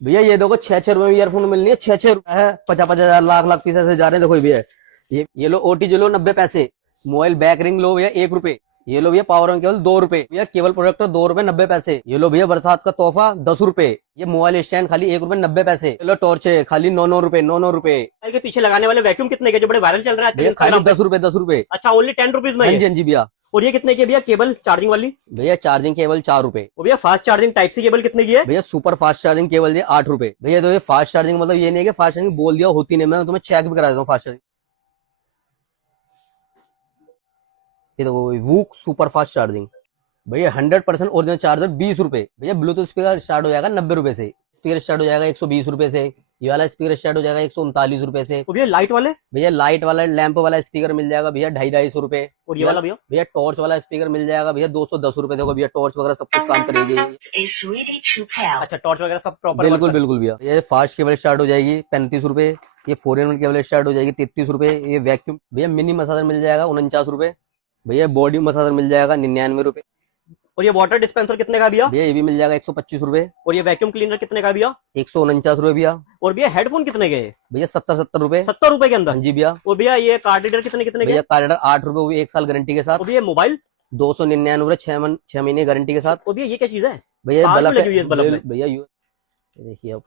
भैया ये देखो 6-6 रुपए में ईयरफोन मिलनी है, 6-6 रुपए है, 50-50 लाख पीस ऐसे जा रहे हैं। देखो ये भैया, ये लो ओटीजी लो 90 पैसे, मोबाइल बैक रिंग लो भैया 1 रुपए, ये लो भैया पावर बैंक केवल 2 रुपए, भैया केबल प्रोडक्टर 2 रुपए 90 पैसे, ये लो भैया बरसात का तोहफा 10 रुपए, ये मोबाइल स्टैंड खाली 1 रुपए 90 पैसे, ये लो टॉर्च है खाली 9-9 रुपए 9-9 रुपए। मोबाइल के पीछे लगाने वाले वैक्यूम कितने के जो बड़े वायरल चल रहा है भैया आजकल खाली Instagram पे? 10 रुपए 10 रुपए। अच्छा, ओनली 10 रुपीज में हाँ ये? जी हाँ जी भैया। और ये कितने की है भैया केबल चार्जिंग वाली? भैया चार्जिंग केबल 4 रुपए। और भैया fast charging type C cable कितने की है? भैया सुपर फास्ट चार्जिंग केबल ये 8 रुपए। भैया तो ये फास्ट चार्जिंग मतलब ये नहीं है कि फास्ट चार्जिंग बोल दिया होती नहीं, मैं तुम्हें चेक भी करा देता हूँ फास्ट चार्जिंग। ये तो वूक सुपर फास्ट चार्जिंग भैया 100% ओरिजिनल चार्जर 20 रुपए। भैया ब्लूटूथ स्पीकर स्टार्ट हो जाएगा 90 रुपए से, स्पीकर स्टार्ट हो जाएगा 120 रुपए से, ये वाला स्पीकर स्टार्ट हो जाएगा 139 रुपए से। और भैया लाइट वाले? भैया लाइट वाला लैंप वाला स्पीकर मिल जाएगा भैया 250-250 रुपए। और ये वाला भैया? भैया टॉर्च वाला स्पीकर मिल जाएगा भैया 210 रुपए। देखो भैया टॉर्च वगैरह सब कुछ काम करेगी। अच्छा, टॉर्च वगैरह सब प्रॉपर? बिल्कुल बिल्कुल भैया। ये फास्ट केबल स्टार्ट हो जाएगी 35 रुपए, ये 4-in-1 केबल स्टार्ट हो जाएगी 33 रुपए, ये वैक्यूम भैया मिनी मसाजर मिल जाएगा 49 रुपए, भैया बॉडी मसाजर मिल जाएगा 99 रुपए। और ये वाटर डिस्पेंसर कितने का भैया? भैया ये भी मिल जाएगा 125 रुपए, और ये वैक्यूम क्लीनर कितने का भैया? 149 रुपए भैया। और भैया हेडफोन कितने के? भैया 70-70 रुपए। 70 रुपए के अंदर? हाँ जी भैया। और भैया ये कार्ड रीडर कितने कितने के? भैया कार्ड 8 रुपए, वो भी 1 साल गारंटी के साथ। और भैया मोबाइल? 299 6 महीने गारंटी के साथ। और भैया ये क्या चीज है? भैया तार बल्ब भी लगी हुई है इस बल्ब में? भैया देखिए अब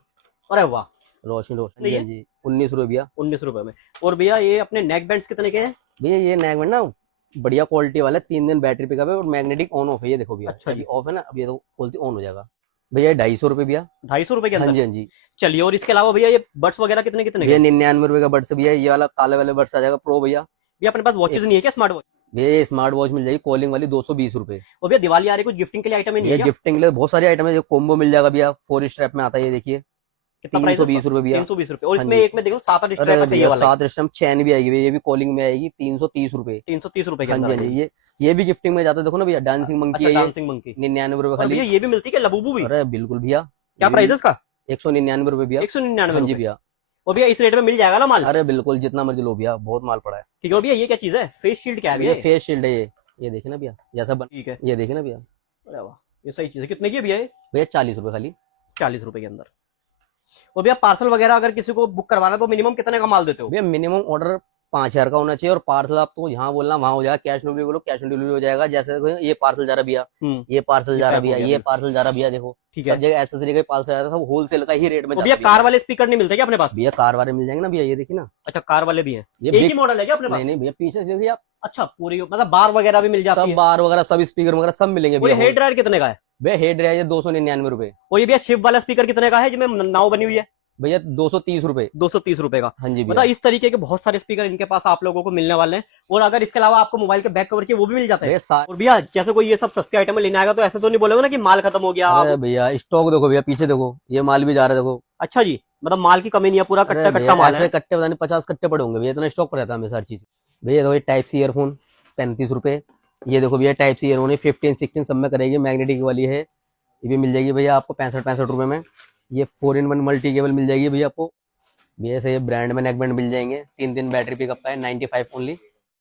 अरे वाह, रोशनी रोशनी। नहीं हाँ है? जी 19 रुपए भैया। 19 रुपए में। और भैया ये अपने नेक बैंड्स कितने के हैं? भैया ये नेक बैंड ना बढ़िया क्वालिटी वाला है, 3 दिन बैटरी पिकअप है और मैग्नेटिक ऑन ऑफ है। ये देखो भैया, अच्छा जी। अभी ऑफ है ना, अब ये तो खोलती ऑन हो जाएगा। भैया 250 रुपए भैया। 250 रुपए के हाँ अंदर? जी हाँ जी। चलिए, और इसके अलावा भैया ये बड्स वगैरह कितने कितने के? भैया 99 रुपए का बड्स भैया, ये वाला काले वाले बड्स आ जाएगा प्रो भैया। भैया अपने पास वॉचेस नहीं है क्या, स्मार्ट वॉच? भैया ये स्मार्ट वॉच मिल जाएगी कॉलिंग वाली 220 रुपए। और भैया दिवाली आ रही है, कुछ गिफ्टिंग के लिए आइटम नहीं ये है क्या? गिफ्टिंग के लिए बहुत सारे आइटम है, कॉम्बो मिल जाएगा भैया 4 स्ट्रैप में आता है, ये देखिए कितना प्राइस? 320 रुपए भैया। 320 रुपए। और हाँ इसमें जी। एक में देखो 7-8 अरे स्ट्रैप है, ये भैया वाला 7 स्ट्रैप चैन भी आएगी भैया, ये भी कॉलिंग में आएगी 330 रुपए। 330 रुपए के हाँ जी अंदर? हाँ जी। ये भी गिफ्टिंग में जाता है, देखो ना भैया डांसिंग मंकी अच्छा, है ये डांसिंग मंकी। 99 रुपए और खाली। भैया ये भी मिलती है क्या, लबूबू भी? अरे बिल्कुल भैया। क्या प्राइस है इसका? 199 रुपए भैया। 199 हाँ जी रुपए। भैया। और भैया इस रेट में मिल जाएगा ना माल? अरे बिल्कुल जितना मर्जी लो भैया, बहुत माल पड़ा है। ठीक है। और भैया ये क्या चीज है, फेस शील्ड क्या है ये भैया? फेस शील्ड है, ये देखे ना भैया जैसा ठीक है। ये देखे ना भैया। अरे वाह, ये सही चीज है। कितने की है भैया ये? भैया 40 रुपए खाली। 40 रुपए के अंदर। और भैया पार्सल वगैरह अगर किसी को बुक करवाना है तो मिनिमम कितने का माल देते हो? भैया मिनिमम ऑर्डर 5,000 का होना चाहिए, और पार्सल आपको यहाँ बोलना वहाँ हो जाएगा, कैश ऑन डिलीवरी बोलो कैश ऑन डिलीवरी हो जाएगा। जैसे देखो ये पार्सल जा रहा भैया, ये पार्सल जा रहा भैया, ये पार्सल जा रहा भैया, देखो ठीक है। सब जगह एसेसरी का पार्सल जा रहा है, सब होलसेल का ही रेट में तो जाता भैया है कार वाले स्पीकर नहीं मिलते क्या अपने पास? भैया कार वाले मिल जाएंगे ना भैया, ये देखिए ना। अच्छा, कार वाले भी हैं? ये एक ही big- मॉडल है क्या अपने पास? नहीं नहीं भैया, पीछे से देखिए आप, अच्छा, पूरी मतलब बार वगैरह भी मिल जाती सब है? बार वगैरह सब स्पीकर वगैरह सब मिलेंगे और ये भैया। हेड ड्रायर कितने का है? भैया हेड ड्रायर ये 299 रुपए। और ये भैया शिप वाला स्पीकर कितने का है जिसमें नाव बनी हुई है? भैया 230 रुपए। 230 रुपए का। हाँ जी मतलब भैया। इस तरीके के बहुत सारे स्पीकर इनके पास आप लोगों को मिलने वाले हैं। और अगर इसके अलावा आपको मोबाइल के बैक कवर चाहिए वो भी मिल जाता है? भैया और भैया जैसे कोई ये सब सस्ते आइटम लेने आएगा तो ऐसे तो नहीं बोलेगा ना कि माल खत्म हो गया? अरे भैया स्टॉक देखो भैया, पीछे देखो ये माल भी जा रहा है देखो। अच्छा जी, मतलब माल की कमी नहीं है, पूरा अरे कट्टा भैया, कट्टा माल ऐसे है। कट्टे पता नहीं 50 कट्टे पड़े होंगे भैया, इतना स्टॉक पर रहता है हमें हर चीज। भैया देखो ये टाइप सी ईयरफोन 35 रुपए। ये देखो भैया टाइप सी ईयरफोन 15-16 सब में करेगी, मैग्नेटिक वाली है, ये भी मिल जाएगी भैया आपको 65 रुपए में। ये 4-in-1 मल्टी केबल मिल जाएगी भैया आपको। भैया से ये ब्रांड में नेक बैंड मिल जाएंगे, 3 दिन बैटरी पिकअप का है, 95 ओनली।